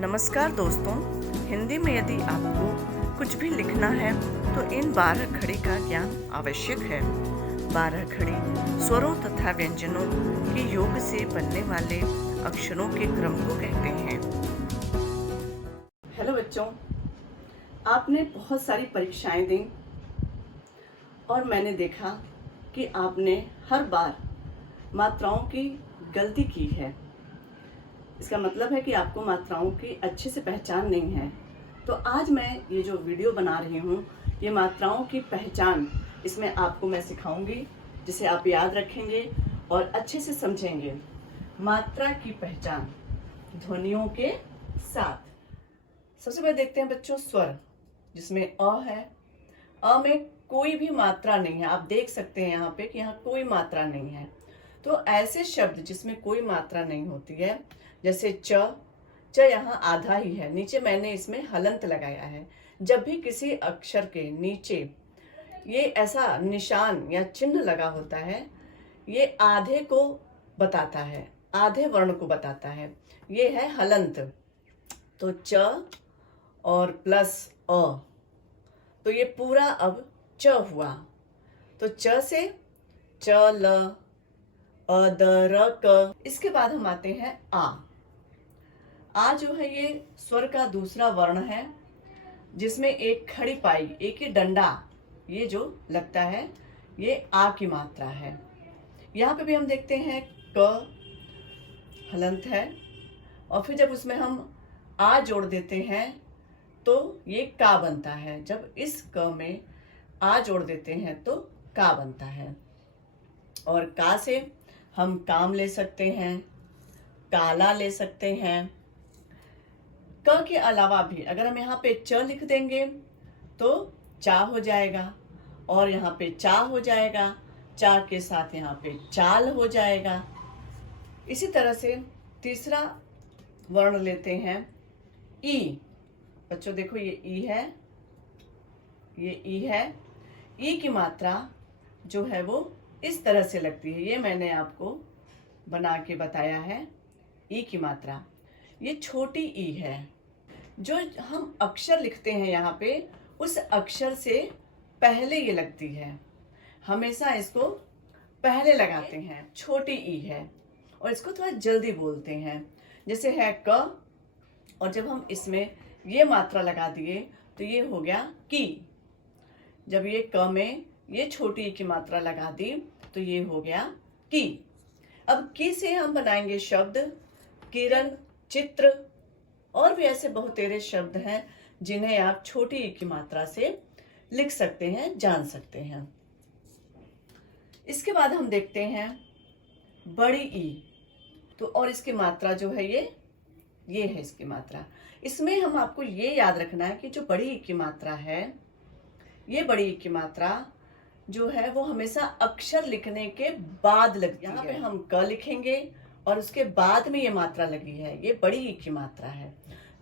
नमस्कार दोस्तों, हिंदी में यदि आपको कुछ भी लिखना है तो इन 12 खड़ी का ज्ञान आवश्यक है। 12 खड़ी स्वरों तथा व्यंजनों के योग से बनने वाले अक्षरों के क्रम को कहते हैं। हेलो बच्चों, आपने बहुत सारी परीक्षाएं दी और मैंने देखा कि आपने हर बार मात्राओं की गलती की है। इसका मतलब है कि आपको मात्राओं की अच्छे से पहचान नहीं है। तो आज मैं ये जो वीडियो बना रही हूँ, ये मात्राओं की पहचान, इसमें आपको मैं सिखाऊंगी जिसे आप याद रखेंगे और अच्छे से समझेंगे। मात्रा की पहचान ध्वनियों के साथ। सबसे पहले देखते हैं बच्चों स्वर, जिसमें अ है। अ में कोई भी मात्रा नहीं है। आप देख सकते हैं यहाँ पे कि यहाँ कोई मात्रा नहीं है। तो ऐसे शब्द जिसमें कोई मात्रा नहीं होती है, जैसे च यहाँ आधा ही है, नीचे मैंने इसमें हलंत लगाया है। जब भी किसी अक्षर के नीचे ये ऐसा निशान या चिन्ह लगा होता है, ये आधे को बताता है, आधे वर्ण को बताता है। ये है हलंत। तो च और प्लस अ, तो ये पूरा अब च हुआ। तो च से च ल अ द र क। इसके बाद हम आते हैं आ। आ जो है ये स्वर का दूसरा वर्ण है, जिसमें एक खड़ी पाई, एक ही डंडा ये जो लगता है, ये आ की मात्रा है। यहाँ पे भी हम देखते हैं क हलंत है, और फिर जब उसमें हम आ जोड़ देते हैं तो ये का बनता है। जब इस क में आ जोड़ देते हैं तो का बनता है। और का से हम काम ले सकते हैं, काला ले सकते हैं। क के अलावा भी अगर हम यहाँ पे च लिख देंगे तो चा हो जाएगा, और यहाँ पे चा हो जाएगा, चा के साथ यहाँ पे चाल हो जाएगा। इसी तरह से तीसरा वर्ण लेते हैं ई। बच्चों देखो, ये ई है, ये ई है। ई की मात्रा जो है वो इस तरह से लगती है। ये मैंने आपको बना के बताया है। ई की मात्रा ये छोटी ई है। जो हम अक्षर लिखते हैं यहाँ पे, उस अक्षर से पहले ये लगती है। हमेशा इसको पहले लगाते हैं। छोटी ई है और इसको थोड़ा जल्दी बोलते हैं। जैसे है क, और जब हम इसमें ये मात्रा लगा दिए तो ये हो गया की। जब ये क में ये छोटी ई की मात्रा लगा दी तो ये हो गया की। अब की से हम बनाएंगे शब्द किरण, चित्र, और भी ऐसे बहुतेरे शब्द हैं जिन्हें आप छोटी ई की मात्रा से लिख सकते हैं, जान सकते हैं। इसके बाद हम देखते हैं बड़ी ई। तो और इसकी मात्रा जो है ये है इसकी मात्रा। इसमें हम आपको ये याद रखना है कि जो बड़ी ई की मात्रा है, ये बड़ी ई की मात्रा जो है वो हमेशा अक्षर लिखने के बाद लगती है। यहाँ पे हम क लिखेंगे और उसके बाद में ये मात्रा लगी है, ये बड़ी ई की मात्रा है।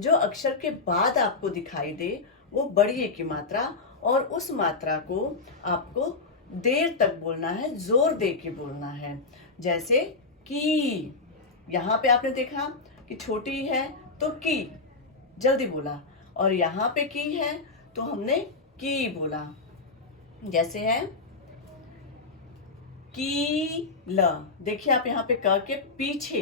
जो अक्षर के बाद आपको दिखाई दे वो बड़ी ई की मात्रा, और उस मात्रा को आपको देर तक बोलना है, जोर दे के बोलना है। जैसे की, यहाँ पे आपने देखा कि छोटी है तो की जल्दी बोला, और यहाँ पे की है तो हमने की बोला। जैसे है की ल। देखिए आप यहाँ पे क के पीछे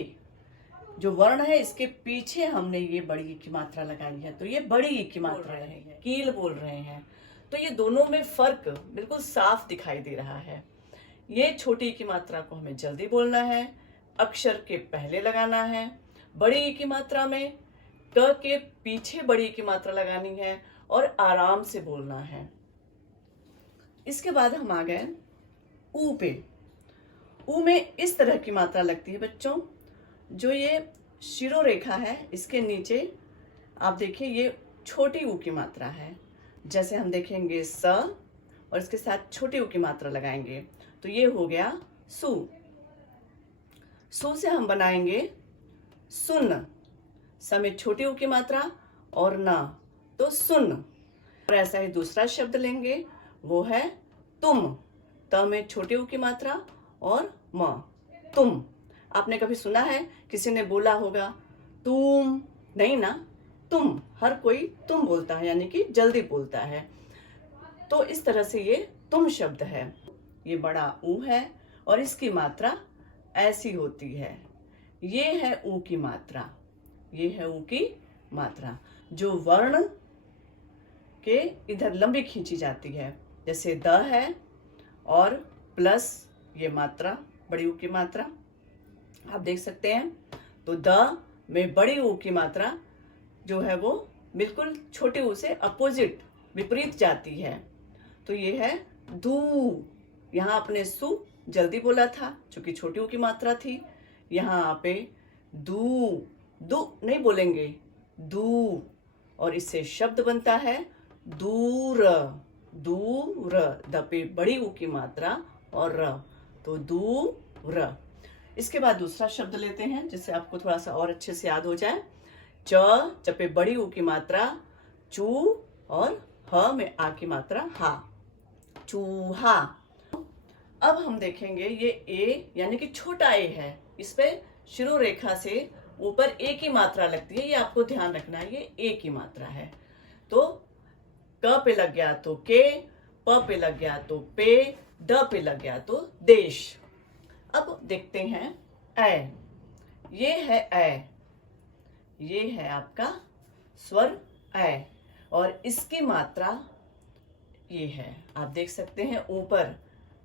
जो वर्ण है, इसके पीछे हमने ये बड़ी ई की मात्रा लगाई है, तो ये बड़ी ई की मात्रा है, कील बोल रहे हैं। तो ये दोनों में फर्क बिल्कुल साफ दिखाई दे रहा है। ये छोटी ई की मात्रा को हमें जल्दी बोलना है, अक्षर के पहले लगाना है। बड़ी ई की मात्रा में क के पीछे बड़ी ई की मात्रा लगानी है और आराम से बोलना है। इसके बाद हम आ गए ऊ पे। ऊ में इस तरह की मात्रा लगती है बच्चों। जो ये शिरोरेखा है, इसके नीचे आप देखिए ये छोटी ऊ की मात्रा है। जैसे हम देखेंगे स, और इसके साथ छोटी ऊ की मात्रा लगाएंगे तो ये हो गया सु। सु से हम बनाएंगे सुन। स में छोटी ऊ की मात्रा और न, तो सुन। और ऐसा ही दूसरा शब्द लेंगे, वो है तुम। त में छोटी ऊ की मात्रा और म, तुम। आपने कभी सुना है किसी ने बोला होगा तुम? नहीं ना, तुम, हर कोई तुम बोलता है, यानी कि जल्दी बोलता है। तो इस तरह से ये तुम शब्द है। ये बड़ा ऊ है और इसकी मात्रा ऐसी होती है। ये है ऊ की मात्रा, ये है ऊ की मात्रा जो वर्ण के इधर लंबी खींची जाती है। जैसे द है और प्लस ये मात्रा, बड़ी ऊ की मात्रा आप देख सकते हैं। तो द में बड़ी ऊ की मात्रा जो है वो बिल्कुल छोटी ऊ से अपोजिट, विपरीत जाती है। तो ये है दू। यहाँ आपने सु जल्दी बोला था क्योंकि छोटी ऊ की मात्रा थी। यहाँ पे दू, दू नहीं बोलेंगे, दू, और इससे शब्द बनता है दूर, दूर। द पे बड़ी ऊ की मात्रा और र, तो दूर। इसके बाद दूसरा शब्द लेते हैं जिससे आपको थोड़ा सा और अच्छे से याद हो जाए। च पे बड़ी ऊ की मात्रा चू और ह में आ की मात्रा हा, चूहा। अब हम देखेंगे ये ए यानी कि छोटा ए है, इस पे शुरू रेखा से ऊपर ए की मात्रा लगती है, ये आपको ध्यान रखना है, ये ए की मात्रा है। तो क पे लग गया तो के, प पे लग गया तो पे, द पे लग गया तो देश। अब देखते हैं ऐ। ये है ऐ, ये है आपका स्वर ऐ और इसकी मात्रा ये है। आप देख सकते हैं ऊपर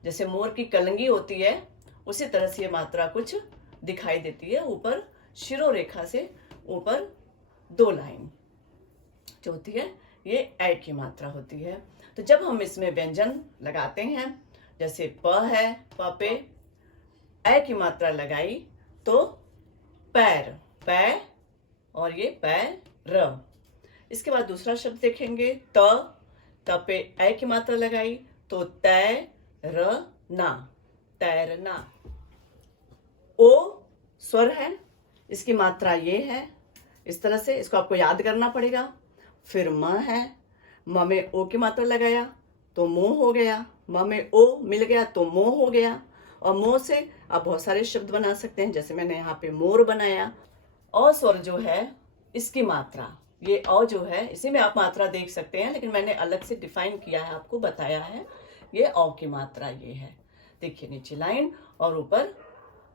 जैसे मोर की कलंगी होती है उसी तरह से ये मात्रा कुछ दिखाई देती है। ऊपर शिरोरेखा से ऊपर 2 लाइन जो होती है ये ऐ की मात्रा होती है। तो जब हम इसमें व्यंजन लगाते हैं, जैसे प है, प पे ऐ की मात्रा लगाई तो पैर, पै और ये पैर। इसके बाद दूसरा शब्द देखेंगे त पे ऐ की मात्रा लगाई तो तैरना, तैरना। ओ स्वर है, इसकी मात्रा ये है। इस तरह से इसको आपको याद करना पड़ेगा। फिर म है, म में ओ की मात्रा लगाया तो मोह हो गया, म में ओ मिल गया तो मोह हो गया। और मोह से आप बहुत सारे शब्द बना सकते हैं, जैसे मैंने यहाँ पे मोर बनाया। अ स्वर जो है इसकी मात्रा, ये अ जो है इसी में आप मात्रा देख सकते हैं, लेकिन मैंने अलग से डिफाइन किया है, आपको बताया है। ये अ की मात्रा ये है, देखिए नीचे लाइन और ऊपर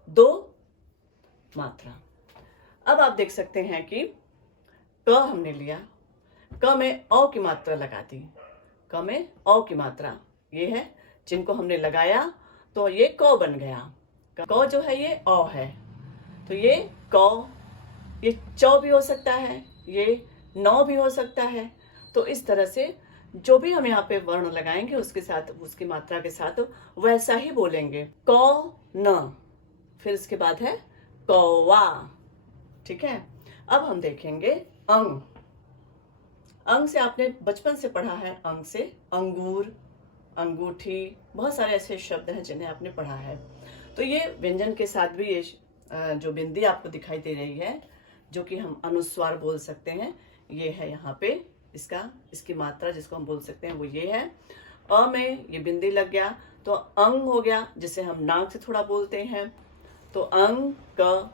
2 मात्रा। अब आप देख सकते हैं कि क हमने लिया, क में अ की मात्रा लगा दी, क में अ की मात्रा ये है, जिनको हमने लगाया तो ये क बन गया। क जो है ये अ है, तो ये क, ये चौ भी हो सकता है, ये नौ भी हो सकता है। तो इस तरह से जो भी हम यहाँ पे वर्ण लगाएंगे उसके साथ, उसकी मात्रा के साथ वैसा ही बोलेंगे। क न, फिर इसके बाद है कौवा। ठीक है। अब हम देखेंगे अंग। अंग से आपने बचपन से पढ़ा है, अंग से अंगूर, अंगूठी, बहुत सारे ऐसे शब्द हैं जिन्हें आपने पढ़ा है। तो ये व्यंजन के साथ भी ये जो बिंदी आपको दिखाई दे रही है, जो कि हम अनुस्वार बोल सकते हैं, ये है यहाँ पे इसका, इसकी मात्रा जिसको हम बोल सकते हैं वो ये है। अ में ये बिंदी लग गया तो अंग हो गया, जिसे हम नाक से थोड़ा बोलते हैं। तो अंग क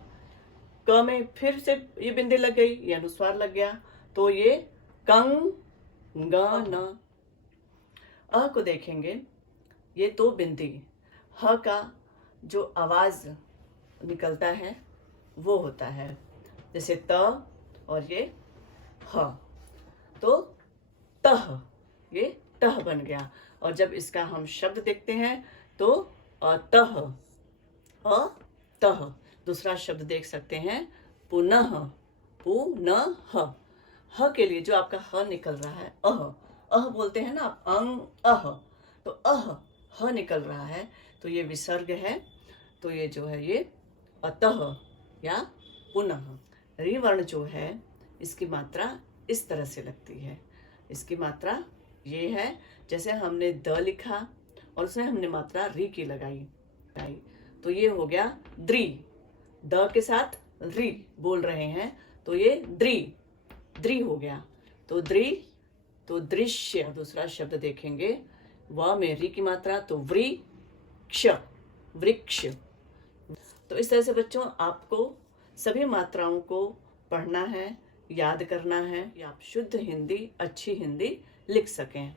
में फिर से ये बिंदी लग गई, ये अनुस्वार लग गया, तो ये कंग न। अ को देखेंगे, ये 2 बिंदी, ह का जो आवाज निकलता है वो होता है, जैसे त और ये ह, तो तह, ये तह बन गया। और जब इसका हम शब्द देखते हैं तो अतः, अतः। दूसरा शब्द देख सकते हैं पुनः, पुनः। ह के लिए जो आपका ह निकल रहा है, अह बोलते हैं ना आप, अंग अह, तो ह निकल रहा है, तो ये विसर्ग है, तो ये जो है ये अतः या पुनः। री वर्ण जो है इसकी मात्रा इस तरह से लगती है, इसकी मात्रा ये है, जैसे हमने द लिखा और उसमें हमने मात्रा री की लगाई, तो ये हो गया द्री। द के साथ री बोल रहे हैं तो ये द्री, द्री हो गया। तो द्री, तो दृश्य। दूसरा शब्द देखेंगे, व में री की मात्रा तो वृक्ष, वृक्ष। तो इस तरह से बच्चों आपको सभी मात्राओं को पढ़ना है, याद करना है कि आप शुद्ध हिंदी, अच्छी हिंदी लिख सकें।